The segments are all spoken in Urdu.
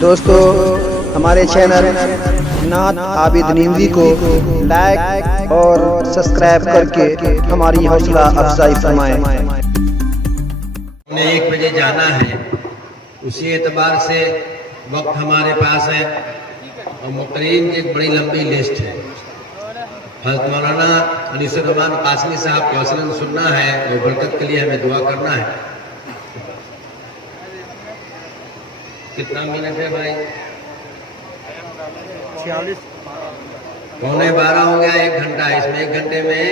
دوستو ہمارے چینل نعت عابد نیمزی کو لائک اور سبسکرائب کر کے ہماری حوصلہ افزائی فرمائیں۔ ہمیں 1 بجے جانا ہے، اسی اعتبار سے وقت ہمارے پاس ہے اور مقررین کی ایک بڑی لمبی لسٹ ہے۔ حضرت مولانا انیس الرحمان قاسمی صاحب کو اصلاً سننا ہے اور برکت کے لیے ہمیں دعا کرنا ہے۔ کتنا منٹ ہے بھائی؟ 46 پونے 12 ہو گیا، 1 گھنٹہ۔ اس میں 1 گھنٹے میں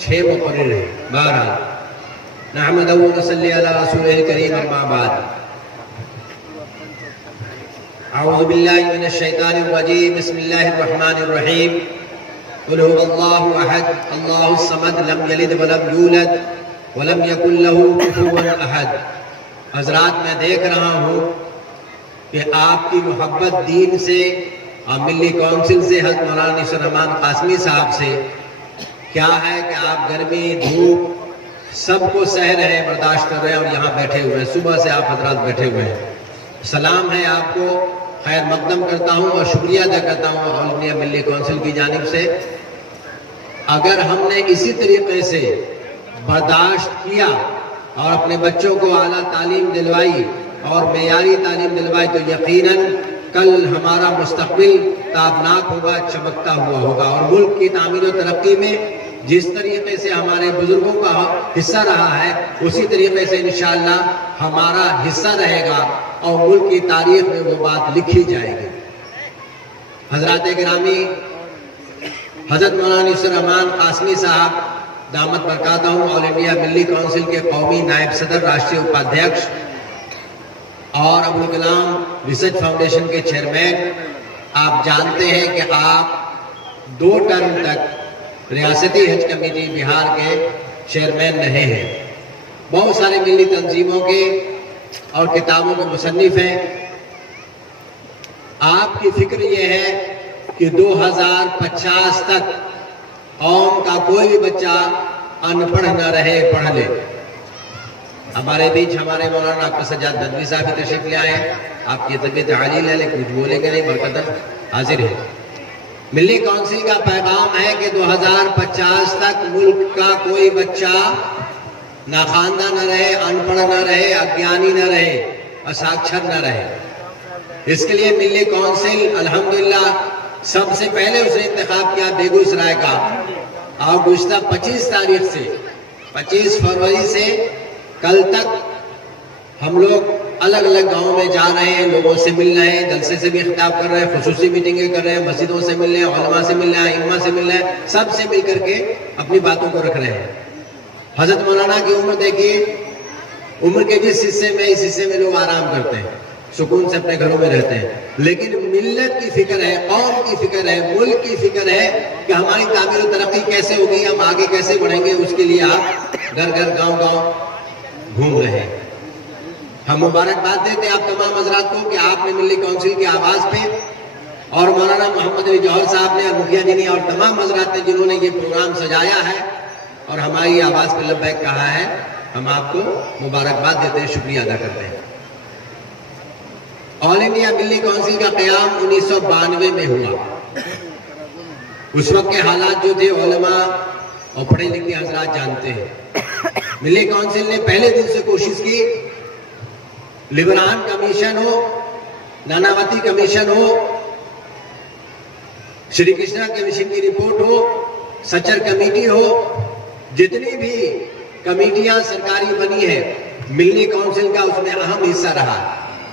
6 مقرر ہیں۔ بہرحال نحمدہ و نصلی علی رسولہ الکریم، اما بعد۔ اعوذ باللہ من الشیطان الرجیم، بسم اللہ الرحمن الرحیم۔ قل هو اللہ احد اللہ الصمد لم یلد ولم یولد ولم یکن لہ کفوا احد۔ حضرات، میں دیکھ رہا ہوں کہ آپ کی محبت دین سے اور ملی کونسل سے، حضرت مولانا انیس الرحمان قاسمی صاحب سے کیا ہے کہ آپ گرمی دھوپ سب کو سہ رہے ہیں، برداشت کر رہے ہیں اور یہاں بیٹھے ہوئے ہیں۔ صبح سے آپ حضرات بیٹھے ہوئے ہیں۔ سلام ہے آپ کو، خیر مقدم کرتا ہوں اور شکریہ ادا کرتا ہوں آل انڈیا ملی کونسل کی جانب سے۔ اگر ہم نے اسی طریقے سے برداشت کیا اور اپنے بچوں کو اعلیٰ تعلیم دلوائی اور معیاری تعلیم دلوائی تو یقیناً کل ہمارا مستقبل تابناک ہوگا، چمکتا ہوا ہوگا، اور ملک کی تعمیر و ترقی میں جس طریقے سے ہمارے بزرگوں کا حصہ رہا ہے اسی طریقے سے انشاءاللہ ہمارا حصہ رہے گا اور ملک کی تاریخ میں وہ بات لکھی جائے گی۔ حضرات گرامی، حضرت مولانا انیس الرحمان قاسمی صاحب دامت برکاتہم آل انڈیا ملی کونسل کے قومی نائب صدر، راشٹریہ اپادھیکش اور ابوالکلام ریسرچ فاؤنڈیشن کے چیئرمین، آپ جانتے ہیں کہ آپ 2 ٹرم تک ریاستی حج کمیٹی بہار کے چیئرمین رہے ہیں۔ بہت سارے ملی تنظیموں کے اور کتابوں کے مصنف ہیں۔ آپ کی فکر یہ ہے کہ 2050 تک قوم کا کوئی بھی بچہ ان پڑھ نہ رہے، پڑھ لے۔ ہمارے بیچ ہمارے مولانا ڈاکٹر سجاد ندوی صاحب بھی تشریف لے آئے ہیں۔ آپ کی طبیعت عالیل ہے لیکن کچھ بولے گا نہیں، برکتاً حاضر ہے۔ ملی کونسل کا پیغام ہے کہ 2050 تک ملک کا کوئی بچہ ناخواندہ نہ رہے، ان پڑھ نہ رہے، اگیانی نہ رہے اور ساکشر نہ رہے۔ اس کے لیے ملی کونسل الحمدللہ سب سے پہلے اس نے انتخاب کیا بیگو سرائے کا، اور گزشتہ 25 تاریخ سے 25 فروری سے کل تک ہم لوگ الگ الگ گاؤں میں جا رہے ہیں، لوگوں سے مل رہے ہیں، جلسے سے بھی خطاب کر رہے ہیں، خصوصی میٹنگیں کر رہے ہیں، مسجدوں سے مل رہے ہیں، علماء سے مل رہے ہیں، ائمہ سے مل رہے ہیں، سب سے مل کر کے اپنی باتوں کو رکھ رہے ہیں۔ حضرت مولانا کی عمر دیکھیے، عمر کے جس حصے میں اس حصے میں لوگ آرام کرتے ہیں، سکون سے اپنے گھروں میں رہتے ہیں، لیکن ملت کی فکر ہے، قوم کی فکر ہے، ملک کی فکر ہے کہ ہماری تعمیر و ترقی کیسے ہوگی، ہم آگے کیسے بڑھیں گے، اس کے لیے آپ گھر گھر گاؤں گاؤں گھوم رہے ہیں۔ ہم مبارکباد دیتے ہیں آپ تمام حضرات کو کہ آپ نے ملی کونسل کی آواز پہ اور مولانا محمد علی جوہر صاحب نے اور مکھیا جی نے اور تمام حضرات نے جنہوں نے یہ پروگرام سجایا ہے اور ہماری آواز پہ لبیک کہا ہے، ہم آپ کو مبارکباد دیتے ہیں، شکریہ ادا کرتے ہیں۔ آل انڈیا ملی کونسل کا قیام 1992 میں ہوا۔ اس وقت کے حالات جو تھے علماء اور پڑھے لکھے حضرات جانتے ہیں۔ ملی کونسل نے پہلے دن سے کوشش کی، لیبران کمیشن ہو، ناناوتی کمیشن ہو، شری کرشنا کمیشن کی رپورٹ ہو، سچر کمیٹی ہو، جتنی بھی کمیٹیاں سرکاری بنی ہیں، ملی کونسل کا اس میں اہم حصہ رہا۔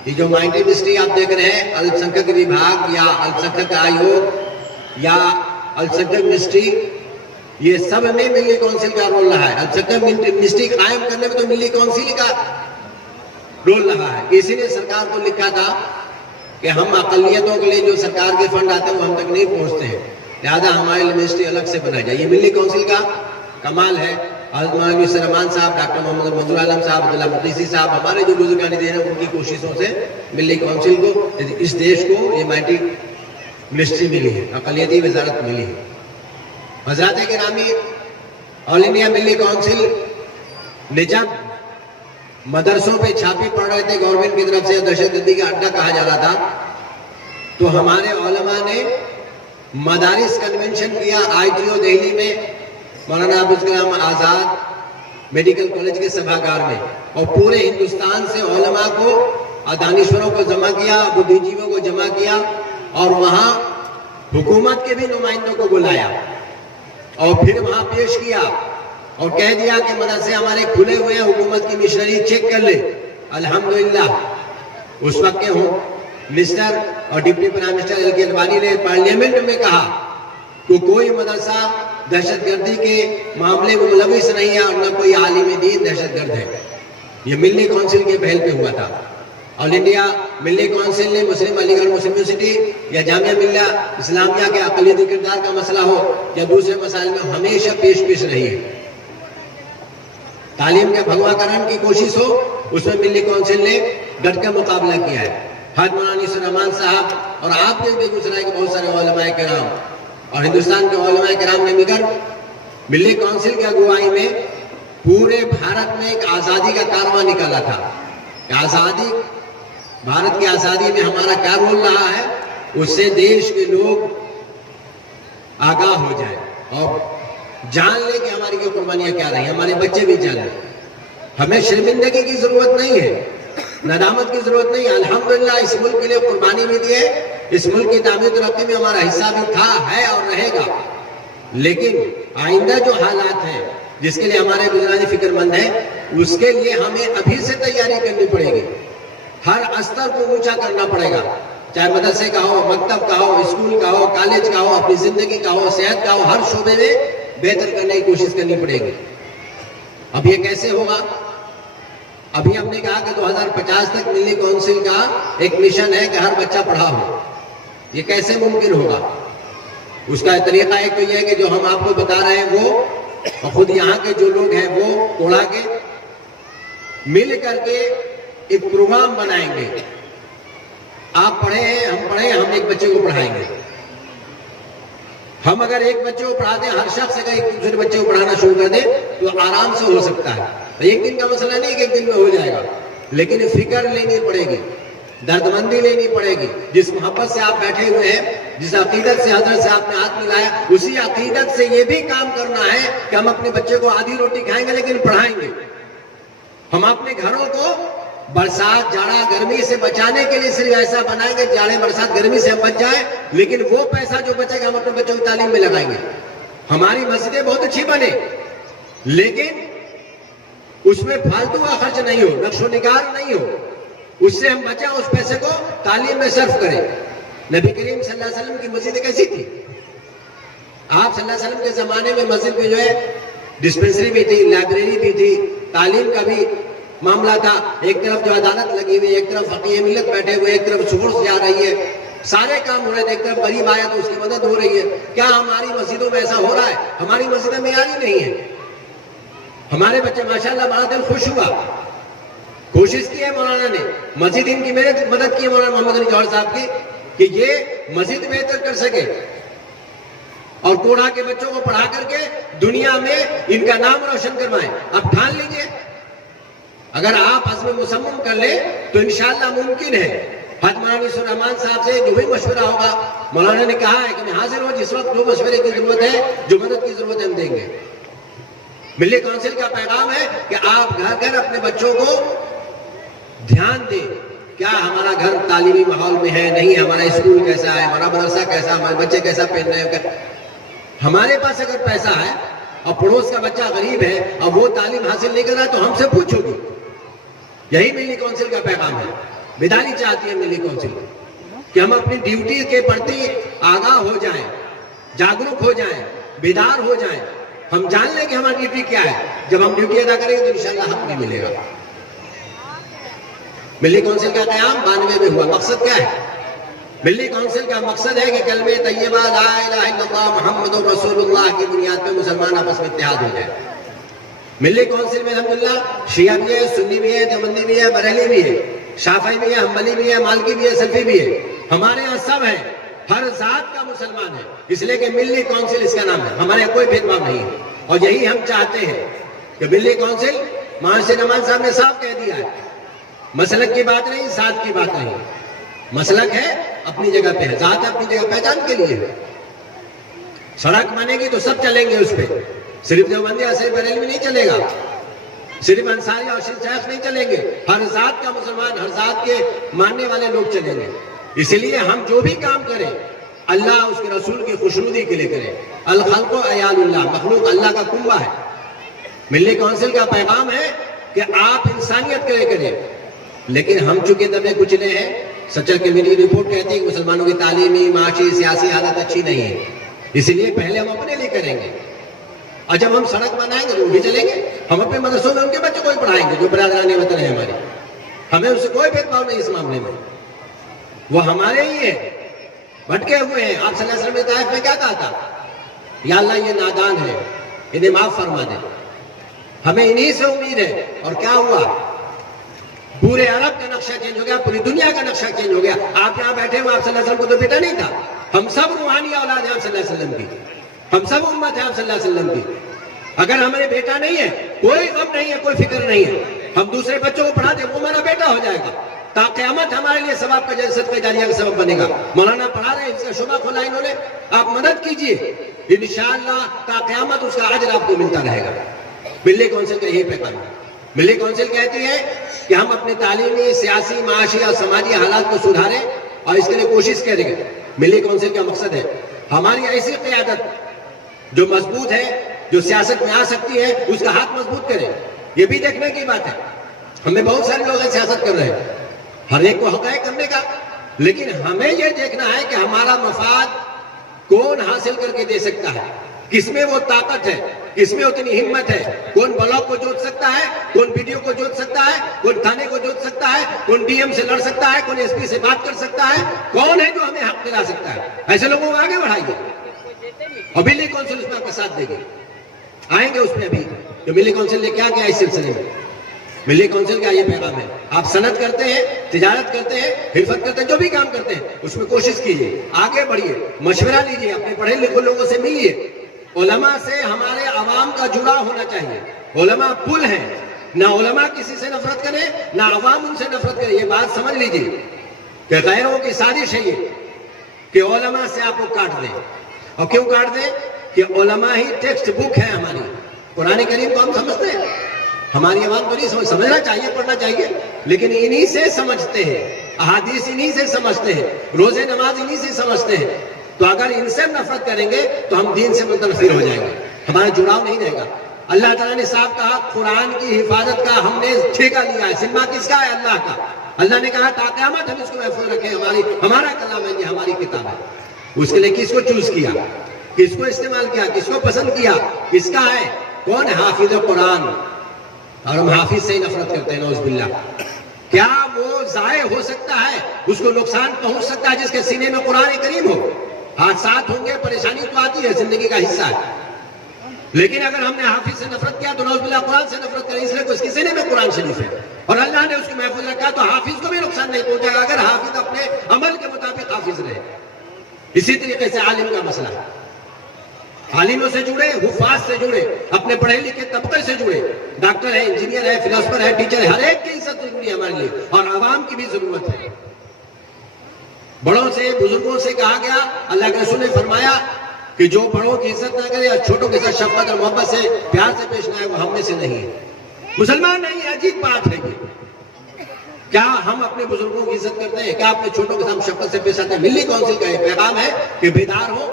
یہ جو مائنٹری منسٹری آپ دیکھ رہے ہیں، الپسنکھیک وبھاگ یا الپسنکھیک آیوگ یا الپسنکھیک منسٹری، یہ سب میں ملی کونسل کا رول رہا ہے۔ الپسنکھیک منسٹری قائم کرنے میں تو ملی کونسل کا رول رہا ہے۔ اسی نے سرکار کو لکھا تھا کہ ہم اقلیتوں کے لیے جو سرکار کے فنڈ آتے ہیں وہ ہم تک نہیں پہنچتے ہیں، لہذا ہمارے لیے منسٹری الگ سے بنائی جائے۔ یہ ملی کونسل کا کمال ہے۔ حضرت مولانا انیس الرحمان صاحب، ڈاکٹر محمد منظور عالم صاحب، عبداللہ مقدسی صاحب، ہمارے جو بزرگان دین ہیں ان کی کوششوں سے ملی کونسل کو، اس دیش کو یہ مائنٹری منسٹری ملی ہے، اقلیتی وزارت ملی ہے۔ حضرات گرامی، آل انڈیا ملی کونسل نے جب مدرسوں پہ چھاپے پڑ رہے تھے گورنمنٹ کی طرف سے، دہشت گردی کا اڈا کہا جا رہا تھا، تو ہمارے علماء نے مدارس کنونشن کیا ITO دہلی میں، مولانا ابوالکلام آزاد میڈیکل کالج کے سبھاگار میں، اور پورے ہندوستان سے علماء کو، دانشوروں کو جمع کیا، بدھی جیووں کو جمع کیا، اور وہاں حکومت کے بھی نمائندوں کو بلایا اور پھر وہاں پیش کیا اور کہہ دیا کہ مدرسے ہمارے کھلے ہوئے ہیں، حکومت کی مشنری چیک کر لے۔ الحمدللہ اس وقت کے منسٹر اور deputy prime minister LK Advani نے پارلیمنٹ میں کہا کہ کوئی مدرسہ دہشت گردی کے معاملے میں ملوث نہیں ہے اور نہ کوئی عالم دین دہشت گرد ہے۔ یہ ملی کونسل کے پہل پہ ہوا تھا۔ آل انڈیا ملی کونسل نے مسلم علی گڑھ مسلم یونیورسٹی یا جامعہ ملیہ اسلامیہ کے اقلیتی کردار کا مسئلہ ہو یا دوسرے مسائل میں ہمیشہ پیش رہی ہے۔ تعلیم کے بھگوا کرن کی کوشش ہو، اس میں ملی کونسل نے ڈٹ کر مقابلہ کیا ہے۔ حضرت مولانا انیس الرحمان صاحب اور آپ کے بے گزرائے کے بہت سارے علماء کرام اور ہندوستان کے علماء کرام نے مل کر ملی کونسل کی اگوائی میں پورے بھارت میں ایک آزادی کا کارواں نکالا تھا کہ آزادی، بھارت کی آزادی میں ہمارا کیا رول رہا ہے، اس سے دیش کے لوگ آگاہ ہو جائیں اور جان لے کہ ہماری یہ قربانیاں کیا رہی ہیں، ہمارے بچے بھی جان لیں۔ ہمیں شرمندگی کی ضرورت نہیں ہے، ندامت کی ضرورت نہیں ہے۔ الحمدللہ اس ملک کے لیے قربانی بھی دی ہے، اس ملک کی تعمیر و ترقی میں ہمارا حصہ بھی تھا، ہے اور رہے گا، لیکن آئندہ جو حالات ہیں جس کے لیے ہمارے بزرگان فکر مند ہیں، اس کے لیے ہمیں ابھی سے تیاری کرنی پڑے گی۔ ہر استر کو اونچا کرنا پڑے گا، چاہے مدرسے کا ہو، مکتب کا ہو، اسکول کا ہو، کالج کا ہو، اپنی زندگی کا ہو، صحت کا ہو، ہر شعبے میں بہتر کرنے کی کوشش کرنی پڑے گی۔ اب یہ کیسے ہوگا؟ ابھی ہم نے کہا کہ 2050 تک ملی کونسل کا ایک مشن ہے کہ ہر بچہ پڑھا ہو۔ یہ کیسے ممکن ہوگا؟ اس کا طریقہ ایک تو یہ ہے کہ جو ہم آپ کو بتا رہے ہیں وہ، اور خود یہاں کے جو لوگ ہیں وہ توڑا کے مل کر کے ایک پروگرام بنائیں گے۔ آپ پڑھے ہیں، ہم پڑھے، ہم ایک بچے کو پڑھائیں گے۔ ہم اگر ایک بچے کو پڑھا دیں، ہر شخص اگر ایک دوسرے بچے کو پڑھانا شروع کر دے تو آرام سے ہو سکتا ہے۔ ایک دن کا مسئلہ نہیں کہ ایک دن میں ہو جائے گا، لیکن فکر لینی پڑے گی، درد مندی لینی پڑے گی۔ جس محبت سے آپ بیٹھے ہوئے ہیں، جس عقیدت سے حضرت سے آپ نے ہاتھ ملایا، اسی عقیدت سے یہ بھی کام کرنا ہے کہ ہم اپنے بچے کو آدھی روٹی کھائیں گے لیکن پڑھائیں گے۔ ہم اپنے گھروں کو برسات، جاڑا، گرمی سے بچانے کے لیے صرف ایسا بنائیں گے، جاڑے، برسات، گرمی سے ہم بچ جائیں، لیکن وہ پیسہ جو بچے گا ہم اپنے بچوں کی تعلیم میں لگائیں گے۔ ہماری مسجدیں بہت اچھی بنے، لیکن اس میں فالتو کا خرچ نہیں ہو، نقش و نگار نہیں ہو، اس سے ہم بچیں، اس پیسے کو تعلیم میں صرف کریں۔ نبی کریم صلی اللہ علیہ وسلم کی مسجد کیسی تھی؟ آپ صلی اللہ علیہ وسلم کے زمانے میں مسجد میں جو ہے ڈسپنسری بھی تھی، لائبریری بھی تھی، تعلیم کا بھی معاملہ تھا۔ ایک طرف جو عدالت لگی ہوئی، ایک طرف فقیہ ملت بیٹھے ہوئے، ایک طرف سورس جا رہی ہے، سارے کام ہو رہے تھے، ایک طرف غریب آیا تو اس کی مدد ہو رہی ہے۔ کیا ہماری مسجدوں میں ایسا ہو رہا ہے؟ ہماری مسجدیں معیاری نہیں ہیں۔ ہمارے بچے ماشاءاللہ بڑا دل خوش ہوا، کوشش کی ہے مولانا نے، مسجد ان کی مدد کی ہے مولانا محمد علی جوہر صاحب کی کہ یہ مسجد بہتر کر سکے اور کوڑا کے بچوں کو پڑھا کر کے دنیا میں ان کا نام روشن کروائیں۔ اب ٹھان لیجئے، اگر آپ عزم مصمم کر لیں تو انشاءاللہ ممکن ہے۔ حضرت مولانا انیس الرحمان صاحب سے جو بھی مشورہ ہوگا، مولانا نے کہا ہے کہ میں حاضر ہوں، جس وقت جو مشورے کی ضرورت ہے، جو مدد کی ضرورت ہے، ہم دیں گے۔ ملی کونسل کا پیغام ہے کہ آپ گھر گھر اپنے بچوں کو دھیان دیں، کیا ہمارا گھر تعلیمی ماحول میں ہے، نہیں، ہمارا اسکول کیسا ہے، ہمارا مدرسہ کیسا، ہمارے بچے کیسا پہن رہے ہیں۔ ہمارے پاس اگر پیسہ ہے اور پڑوس کا بچہ غریب ہے اور وہ تعلیم حاصل نہیں کر رہا تو ہم سے پوچھو گی۔ یہی ملی کونسل کا پیغام ہے۔ بیداری چاہتی ہے ملی کونسل کہ ہم اپنی ڈیوٹی کے پرتی آگاہ ہو جائیں، جاگرک ہو جائیں، بیدار ہو جائیں، ہم جان لیں کہ ہماری ڈیوٹی کیا ہے۔ جب ہم ڈیوٹی ادا کریں گے تو انشاءاللہ حق بھی ملے گا۔ ملی کونسل کا قیام 92 میں ہوا۔ مقصد کیا ہے؟ ملی کونسل کا مقصد ہے کہ کلمہ طیبہ لا الہ الا اللہ محمد رسول اللہ کی بنیاد پہ مسلمان آپس میں اتحاد ہو جائے۔ ملی کونسل میں الحمدللہ شیعہ بھی ہے، سنی بھی ہے، دیوبندی بھی ہے، بریلی بھی ہے، شافعی بھی ہے، حنبلی بھی ہے، مالکی بھی ہے، سلفی بھی ہے۔ ہمارے یہاں سب ہیں، ہر ذات کا مسلمان ہے، اس لیے کہ ملی کونسل اس کا نام ہے۔ ہمارے کوئی بھید بھاؤ نہیں ہے، اور یہی ہم چاہتے ہیں کہ ملی کونسل معاشر رحمان صاحب نے صاف کہہ دیا ہے، مسلک کی بات نہیں، ذات کی بات نہیں. مسلک ہے اپنی جگہ پہ ہے، ذات اپنی جگہ پہچان کے لیے ہے. سڑک بنے گی تو سب چلیں گے اس پہ، صرف دیوبندی اور صرف بریلوی نہیں چلے گا، صرف انصاری اور صرف شیخ نہیں چلیں گے، ہر ذات کا مسلمان، ہر ذات کے ماننے والے لوگ چلیں گے. اس لیے ہم جو بھی کام کریں اللہ اس کے رسول کی خوشنودی کے لیے کریں. الخلق عیال اللہ، مخلوق اللہ کا کنبہ ہے. ملی کونسل کا پیغام ہے کہ آپ انسانیت کریں، لیکن ہم چونکہ دبے کچلے ہیں. سچر کمیٹی کی رپورٹ کہتی ہے کہ مسلمانوں کی تعلیمی، معاشی، سیاسی حالت اچھی نہیں ہے، اسی لیے پہلے ہم اپنے لیے کریں گے، اور جب ہم سڑک بنائیں گے تو وہ بھی چلیں گے. ہم اپنے مدرسوں میں ان کے بچوں کو ہی پڑھائیں گے جو برادران وطن ہے ہماری. ہمیں اس سے کوئی بھید بھاؤ نہیں اس معاملے میں، وہ ہمارے ہی ہیں، بھٹکے ہوئے ہیں. آپ صلی اللہ علیہ وسلم نے طائف میں کیا کہا تھا؟ یا اللہ یہ نادان ہے، انہیں معاف فرما دے. ہمیں انہی سے امید ہے. اور کیا ہوا؟ پورے عرب کا نقشہ چینج ہو گیا، پوری دنیا کا نقشہ چینج ہو گیا. آپ یہاں بیٹھے ہوئے، آپ صلی اللہ علیہ وسلم کو تو بیٹا نہیں تھا. ہم سب روحانی اولاد ہیں آپ صلی اللہ علیہ وسلم کی، ہم سب امت ہیں آپ صلی اللہ علیہ وسلم کی. اگر ہمارے بیٹا نہیں ہے، کوئی غم نہیں ہے، کوئی فکر نہیں ہے، ہم دوسرے بچوں کو پڑھا دیں، وہ ہمارا بیٹا ہو جائے گا. تا قیامت ہمارے لیے ثواب کا صدقہ جاریہ کا سبب بنے گا. مولانا پڑھا رہے ہیں، اس کا شعبہ کھولا انہوں نے، آپ مدد کیجئے، انشاءاللہ تا قیامت اس کا اجر آپ کو ملتا رہے گا. ملی کونسل کا یہی پیغام ہے. ملی کونسل کہتی ہے کہ ہم اپنے تعلیمی، سیاسی، معاشی اور سماجی حالات کو سدھاریں اور اس کے لیے کوشش کریں گے. ملی کونسل کا مقصد ہے ہماری ایسی قیادت جو مضبوط ہے، جو سیاست میں آ سکتی ہے، اس کا ہاتھ مضبوط کریں. یہ بھی دیکھنے کی بات ہے، ہمیں بہت سارے لوگ سیاست کر رہے ہیں، ہر ایک کو حق ہے کرنے کا، لیکن ہمیں یہ دیکھنا ہے کہ ہمارا مفاد کون حاصل کر کے دے سکتا ہے، کس میں وہ طاقت ہے، کس میں اتنی ہمت ہے. کون بلاک کو جوت سکتا ہے، کون PDO کو جوت سکتا ہے، کون تھانے کو جوت سکتا ہے، کون DM سے لڑ سکتا ہے، کون SP سے بات کر سکتا ہے، کون ہے جو ہمیں حق دلا سکتا ہے. ایسے لوگوں کو آگے بڑھائیے. اور ملی کونسل اس میں آپ کا ساتھ دے گی. آئیں گے اس میں ابھی کہ ملی کونسل نے کیا کیا اس سلسلے میں. ملی کونسل کا یہ پیغام ہے، آپ صنعت کرتے ہیں، تجارت کرتے ہیں، حرفت کرتے ہیں، جو بھی کام کرتے ہیں اس میں کوشش کیجیے، آگے بڑھیے، مشورہ لیجیے، اپنے پڑھے لکھے لوگوں سے ملیے. علماء سے ہمارے عوام کا جڑا ہونا چاہیے. علماء پل ہیں، نہ علماء کسی سے نفرت کرے، نہ عوام ان سے نفرت کرے. یہ بات سمجھ لیجیے کہ غیروں کی سازش ہے یہ کہ علماء سے آپ کو کاٹ دیں. اور کیوں کاٹ دیں؟ کہ علماء ہی ٹیکسٹ بک ہے ہماری. قرآن کریم کو ہم سمجھتے ہیں، ہماری عوام کو نہیں سمجھنا چاہیے، پڑھنا چاہیے، لیکن انہی سے سمجھتے ہیں، احادیث انہی سے سمجھتے ہیں، روزے نماز انہی سے سمجھتے ہیں. تو اگر ان سے نفرت کریں گے تو ہم دین سے منتفر ہو جائیں گے، ہمارا جڑاؤ نہیں رہے گا. اللہ تعالیٰ نے صاحب کہا قرآن کی حفاظت کا ہم نے ٹھیکہ لیا ہے. ذمہ کس کا ہے؟ اللہ کا. اللہ نے کہا تا قیامت ہم اس کو محفوظ رکھیں، ہمارا کلام ہے، یہ ہماری کتاب ہے. اس کے لیے کس کو چوز کیا، کس کو استعمال کیا، کس کو پسند کیا، کس کا ہے؟ کون ہے؟ حافظ قرآن. اور ہم حافظ سے ہی نفرت کرتے ہیں، نعوذ باللہ. کیا وہ ضائع ہو سکتا ہے، اس کو نقصان پہنچ سکتا ہے جس کے سینے میں قرآن کریم ہو؟ حادثات ہوں گے، پریشانی تو آتی ہے، زندگی کا حصہ ہے، لیکن اگر ہم نے حافظ سے نفرت کیا تو نعوذ باللہ قرآن سے نفرت کریں، اس لیے اس کے سینے میں قرآن شریف ہے اور اللہ نے اس کو محفوظ رکھا، تو حافظ کو بھی نقصان نہیں پہنچے گا اگر حافظ اپنے عمل کے مطابق حافظ رہے. اسی طریقے سے عالم کا مسئلہ ہے، عالموں سے جڑے، حفاظ سے جڑے، اپنے پڑھے لکھے طبقے سے جڑے، ڈاکٹر ہے، انجینئر ہے، فلاسفر ہے، ٹیچر ہے، ہر ایک کی عزت ضروری ہے ہمارے لیے، اور عوام کی بھی ضرورت ہے. بڑوں سے، بزرگوں سے کہا گیا، اللہ کے رسول نے فرمایا کہ جو بڑوں کی عزت نہ کرے اور چھوٹوں کے ساتھ شفقت اور محبت سے پیار سے پیش نہ آئے، وہ ہم میں سے نہیں ہے، مسلمان نہیں ہے. عجیب بات ہے یہ. کیا ہم اپنے بزرگوں کی عزت کرتے ہیں؟ کیا اپنے چھوٹوں کے ساتھ شفقت سے پیش آتے ہیں؟ ملی کونسل کا یہ پیغام ہے کہ بیدار ہو،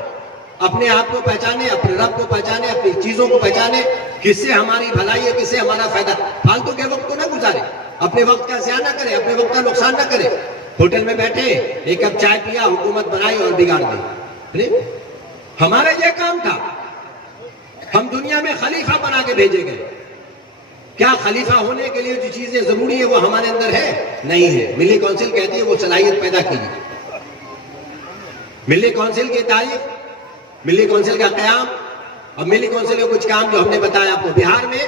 اپنے آپ کو پہچانے، اپنے رب کو پہچانے، اپنی چیزوں کو پہچانے، کس سے ہماری بھلائی ہے، کس سے ہمارا فائدہ. فالتو کے وقت کو نہ گزارے، اپنے وقت کا ضیاع نہ کرے، اپنے وقت کا نقصان نہ کرے. ہوٹل میں بیٹھے، ایک کپ چائے پیا، حکومت بنائی اور بگاڑ دی. ہمارا یہ کام تھا، ہم دنیا میں خلیفہ بنا کے بھیجے گئے. کیا خلیفہ ہونے کے لیے جو چیزیں ضروری ہیں وہ ہمارے اندر ہے؟ نہیں ہے. ملی کونسل کہتی ہے وہ صلاحیت پیدا کیجیے. ملی کونسل کی تعریف، ملی کونسل کا قیام اور ملی کونسل کے کچھ کام جو ہم نے بتایا آپ کو. بہار میں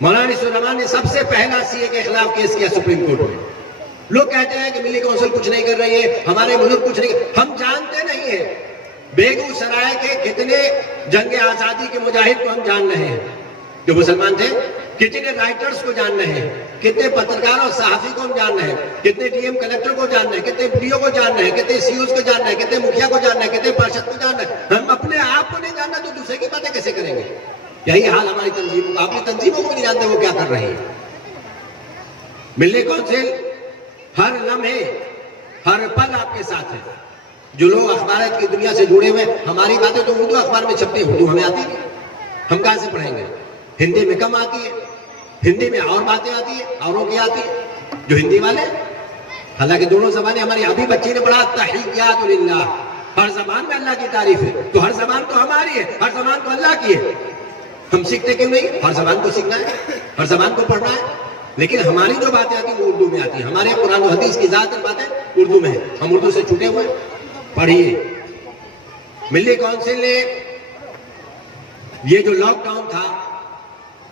مولانا نصیر الرحمان نے سب سے پہلا CA کے خلاف کیس کیا سپریم کورٹ میں. لوگ کہتے ہیں کہ ملی کونسل کچھ نہیں کر رہی ہے، ہمارے ملک کچھ نہیں. ہم جانتے نہیں ہیں بیگو سرائے کے کتنے جنگ آزادی کے مجاہد کو ہم جان رہے ہیں. جو مسلمان تھے. کتنے رائٹرز کو جان رہے ہیں, کتنے پترکار اور صحافی کو ہم جان رہے ہیں, کتنے ڈی ایم کلیکٹر کو جان رہے ہیں, کتنے پی او کو جان رہے ہیں, کتنے سی اوز کو جان رہے ہیں, کتنے مکھیا کو جان رہے ہیں, کتنے پارشد کو جان رہے ہیں. ہم اپنے آپ کو نہیں جاننا تو دوسرے کی باتیں کیسے کریں گے؟ یہی حال ہماری تنظیم, اپنی تنظیموں کو نہیں جانتے وہ کیا کر رہی ہے. ملی کونسل ہر لمحے ہر پل آپ کے ساتھ ہے. جو لوگ اخبارات کی دنیا سے جڑے ہوئے, ہماری باتیں تو اردو اخبار میں چھپتی ہیں, اردو ہمیں آتی نہیں, ہم کہاں سے پڑھیں گے؟ ہندی میں کم آتی ہے, ہندی میں اور باتیں آتی ہیں, اوروں کی آتی ہے جو ہندی والے. حالانکہ دونوں زبانیں ہماری. ابھی بچی نے پڑھا تحیات للہ, ہر زبان میں اللہ کی تعریف ہے. تو ہر زبان تو ہماری ہے, ہر زبان تو اللہ کی ہے. ہم سیکھتے کیوں نہیں؟ ہر زبان کو سیکھنا ہے, ہر زبان کو پڑھنا ہے. لیکن ہماری جو باتیں آتی ہیں وہ اردو میں آتی ہیں. ہمارے قرآن و حدیث کی ذات باتیں اردو میں ہیں, ہم اردو سے چھوٹے ہوئے. پڑھیے. ملی کونسل نے یہ جو لاک ڈاؤن تھا,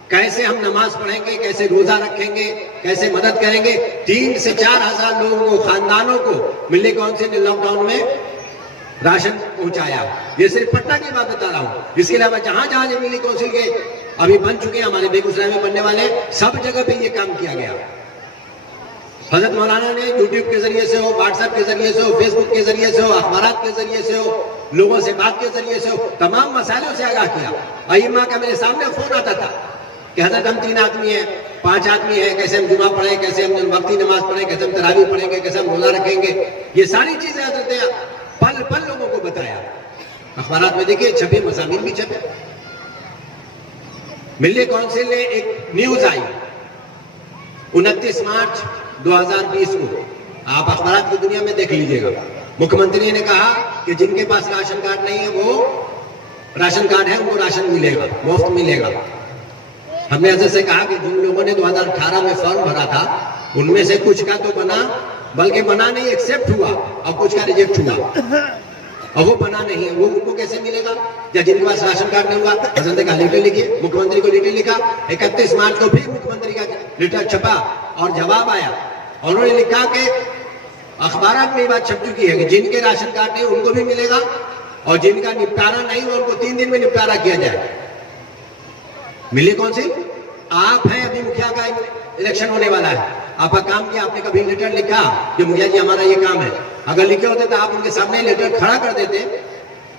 کیسے ہم نماز پڑھیں گے, کیسے روزہ رکھیں گے, کیسے مدد کریں گے, 3 سے 4 ہزار لوگوں کو, خاندانوں کو ملی کونسل نے لاک ڈاؤن میں راشن پہنچایا. یہ صرف پٹنہ کی بات بتا رہا ہوں. اس کے علاوہ جہاں جہاں یہ ملی کونسل کے ابھی بن چکے ہیں, ہمارے بیگوسرائے میں بننے والے, سب جگہ پہ یہ کام کیا گیا. حضرت مولانا نے یوٹیوب کے ذریعے سے ہو, واٹس ایپ کے ذریعے سے ہو, فیس بک کے ذریعے سے ہو, اخبارات کے ذریعے سے ہو, لوگوں سے بات کے ذریعے سے ہو, تمام مسائلوں سے آگاہ کیا. ائمہ کا میرے سامنے فون آتا تھا کہ حضرت ہم 3 آدمی ہیں, 5 آدمی ہیں, کیسے ہم جمعہ پڑھیں, کیسے ہم وقتی نماز پڑھیں, کیسے ہم تراویح پڑھیں گے, کیسے ہم روزہ رکھیں گے. یہ ساری چیزیں حضرت نے پل پل لوگوں کو بتایا. اخبارات میں دیکھیے چھپے, مضامین بھی چھپے. ملی کونسل نے ایک نیوز آئی 29 مارچ 2020 کو, آپ اخبارات کی دنیا میں دیکھ لیجئے گا. مکھیہ منتری نے کہا کہ جن کے پاس راشن کارڈ نہیں ہے وہ راشن کارڈ ہے, ان کو راشن ملے گا, مفت ملے گا. ہم نے حضرت سے کہا کہ جن لوگوں نے 2018 میں فارم بھرا تھا ان میں سے کچھ کا تو بنا, بلکہ بنا نہیں, ایکسپٹ ہوا, اور کچھ کا ریجیکٹ ہوا, اور وہ بنا نہیں ہے. وہ ان کو کیسے ملے گا؟ یا جن کے پاس راشن کارڈ نہیں ہوا, حضرت نے کہا لیٹر لکھیے. مکھیہ منتری کو لیٹر لکھا. 31 مارچ کو پھر مکھیہ منتری کا لیٹر چھپا اور جواب آیا. انہوں نے لکھا کہ اخبارات میں یہ بات چھپ چکی ہے کہ جن کے راشن کارڈ نہیں ان کو بھی ملے گا, اور جن کا نپٹارا نہیں ہوا ان کو 3 دن میں نپٹارا کیا جائے. ملی کونسل آپ ہیں, ابھی مکھیا کا الیکشن ہونے والا ہے, آپ کا کام کیا, آپ نے کبھی لیٹر لکھا کہ مکھیا جی ہمارا یہ کام ہے؟ اگر لکھے ہوتے تو آپ ان کے سامنے لیٹر کھڑا کر دیتے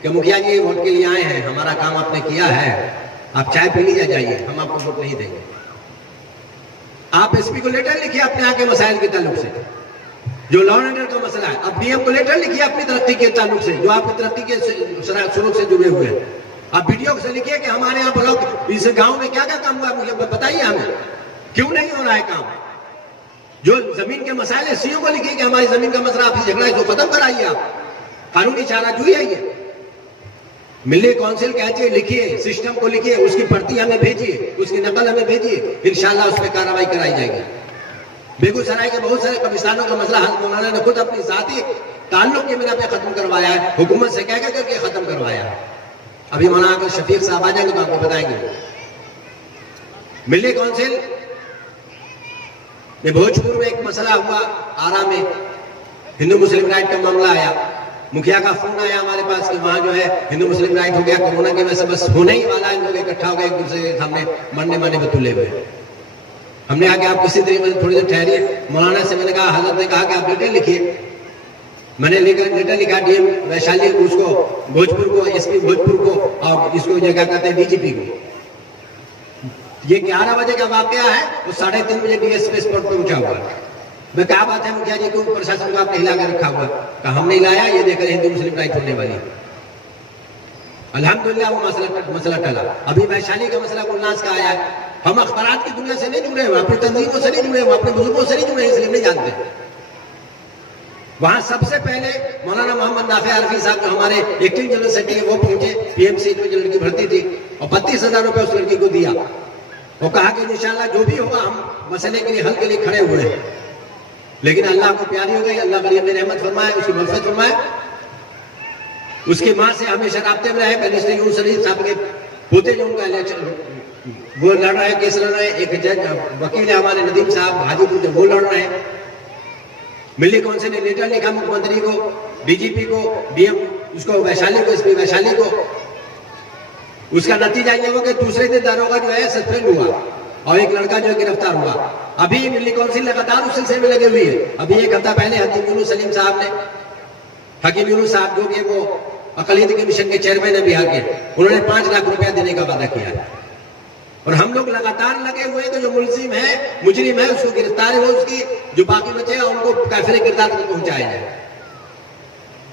کہ مکھیا جی ووٹ کے لیے آئے ہیں, ہمارا کام آپ نے کیا ہے, آپ چائے پی لیجیے جائیے, ہم آپ کو ووٹ نہیں دیں گے. آپ ایس پی کو لیٹر لکھیے اپنے یہاں کے مسائل کے تعلق سے, جو لا اینڈ آرڈر کا مسئلہ ہے. اب ڈی ایم کو لیٹر لکھیے اپنی ترقی کے تعلق سے, جو آپ کی ترقی کے سلوک سے جڑے ہوئے ہیں. آپ ویڈیو سے لکھیے کہ ہمارے یہاں بلاک, اس گاؤں میں کیا کیا کام ہوا ہے, مجھے بتائیے ہمیں, کیوں نہیں ہو رہا ہے کام. جو زمین کے مسائل ہے, سی او کو لکھیے کہ ہماری زمین کا مسئلہ آپ سے جھگڑا ہے تو ختم کرائیے. آپ قانونی چارہ جوئی ہے. یہ ملی کونسل کہتے ہیں لکھیے, سسٹم کو لکھیے, اس کی پرتی ہمیں بھیجیے, اس کی نقل ہمیں بھیجیے, انشاءاللہ اس پہ کارروائی کرائی جائے گی. بیگوسرائے کے بہت سارے قبرستانوں کا مسئلہ حضرت مولانا نے خود اپنی ذاتی تعلق کی بنا پہ ختم کروایا ہے, حکومت سے کہہ کر کے ختم کروایا ہے. ابھی مولانا اگر شفیق صاحب آ جائیں گے تو آپ کو بتائیں گے. ملی کونسل میں بھوجپور میں ایک مسئلہ ہوا, آرا میں ہندو مسلم رائٹ کا معاملہ آیا. مکھیا کا فون آیا ہمارے پاس کہ وہاں جو ہے ہندو مسلم رائٹ ہو گیا, کورونا کی وجہ سے بس ہونے ہی والا ہے, لوگ اکٹھا ہو گئے ایک دوسرے کے سامنے مرنے پہ تلے ہوئے. ہم نے کہا کہ آپ کسی طریقے سے تھوڑی دیر ٹھہریے. مولانا سے میں نے کہا, حضرت نے کہا کہ آپ لیٹر لکھیے. میں نے لیٹر لکھا ڈی ایم ویشالی کو, اس کو بھوجپور کو, ایس پی بھوجپور کو, اور اس کو کیا کہتے ہیں ڈی جی پی کو. یہ 11 بجے کا واقعہ ہے, وہ 3:30 بجے ڈی ایس پی اسپاٹ پہ پہنچا ہوا ہے. میں کہا بات ہے مکھیا جی, کیوں پرشاسن کو آپ نے ہلا کے رکھا ہوا ہے؟ کہا ہم نے ہلایا, یہ دیکھ کر ہندو مسلم رائٹ ہونے والی. الحمدللہ وہ مسئلہ ٹلا. ابھی ویشالی کا مسئلہ گلناز کا آیا ہے. ہم اخبارات کی دنیا سے نہیں جڑے ہوئے, اپنی تنظیموں سے نہیں جڑے ہوئے, اپنے بزرگوں سے نہیں جڑے, اس لیے نہیں جانتے. وہاں سب سے پہلے مولانا محمد نافع عرفی صاحب جو ہمارے ایکٹنگ جنرل سیکرٹری, وہ پہنچے پی ایم سی جو لڑکی بھرتی تھی, اور 32,000 روپے اس لڑکی کو دیا. وہ کہا کہ انشاءاللہ جو بھی ہوگا ہم مسئلے کے لیے حل کے لیے کھڑے ہوئے ہیں. لیکن اللہ کو پیاری ہو گئی, اللہ غریب میں رحمت فرمائے, اس کی مغفرت فرمائے. اس کی ماں سے ہمیشہ رابطے میں رہے. پہلے سے یونس شریف صاحب کے پوتے جو ان کا الیکشن وہ لڑ رہے ہیں, کیس لڑ رہے ہیں. ایک جج وکیل ہے ہمارے ندیم صاحب حاجی پور, وہ لڑ رہے ہیں. ملی کونسل نے لیٹر لکھا مکھیہ منتری کو, ڈی جی پی کو, ڈی ایم اس کو ویشالی کو, ایس پی ویشالی کو. اس کا نتیجہ یہ ہوا کہ دوسرے دن داروغہ جو ہے سسپینڈ ہوا اور ایک لڑکا جو ہے گرفتار ہوا. ابھی ملی کونسل لگاتار اس سلسلے میں لگے ہوئی ہے. ابھی ایک ہفتہ پہلے حکیم یونس سلیم صاحب نے، حکیم یونس صاحب جو کہ وہ اقلیتی کمیشن کے چیئرمین ہیں بہار کے، انہوں نے 5 لاکھ روپیہ دینے کا وعدہ کیا ہے. اور ہم لوگ لگاتار لگے ہوئے کہ جو ملزم ہے، مجرم ہے، اس کو گرفتار ہو، اس کی جو باقی بچے ہیں ان کو کافر کردار تک پہنچایا جائے.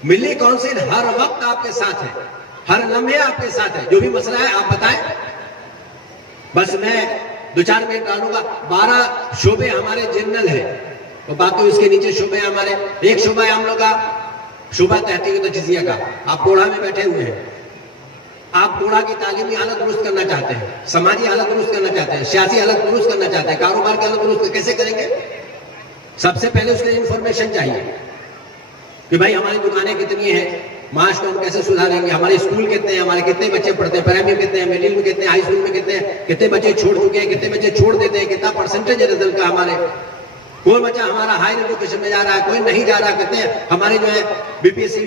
ملی کونسل ہر وقت آپ کے ساتھ ہے، ہر لمحے آپ کے ساتھ ہے. جو بھی مسئلہ ہے آپ بتائیں. بس میں 2-4 منٹ ڈالوں گا. 12 شعبے ہمارے جنرل ہیں اور باقی اس کے نیچے شعبے ہمارے. ایک شعبہ ہے ہم لوگ کا شعبہ تحقیق و تجزیہ کا. آپ کوڑا میں بیٹھے ہوئے ہیں، آپ کوڑا کی تعلیمی حالت درست کرنا چاہتے ہیں، سماجی حالت درست کرنا چاہتے ہیں، سیاسی حالت درست کرنا چاہتے ہیں، کاروبار کی حالت درست کیسے کریں گے؟ سب سے پہلے اس کے لیے انفارمیشن چاہیے کہ بھائی ہماری دکانیں کتنی ہیں، معاش کو ہم کیسے سدھاریں گے، ہمارے اسکول کتنے ہیں، ہمارے کتنے بچے پڑھتے ہیں، پرائمری میں کتنے ہیں، مڈل میں کتنے ہیں، ہائی اسکول میں کتنے ہیں، کتنے بچے چھوڑ چکے ہیں، کتنے بچے چھوڑ دیتے ہیں، کتنا پرسنٹیج ہے رزلٹ کا ہمارے، کوئی بچہ ہمارا ہائر ایجوکیشن میں جا رہا ہے، کوئی نہیں جا رہا، کتنے ہمارے جو ہے بی پی ایس سی